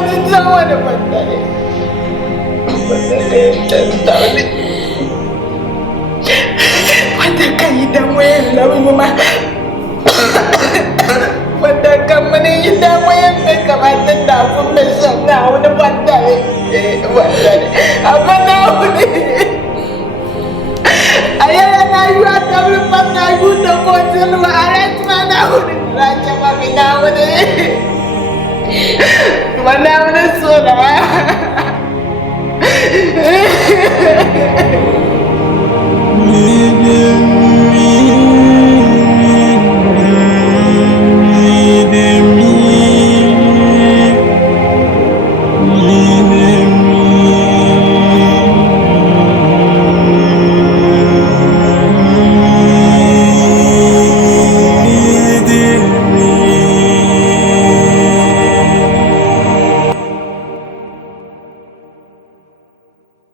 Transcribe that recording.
wani bandare. Wanda kan yi dan wayan lawi ma. Wanda kan mani yi dan wayan da kamata da kun mai son na wani bandare. Amma na wani. Ayala na yi wa tabin ban na yi da kotun ma a rai ma na wani. Raja ma mi na wani. Mana wani so da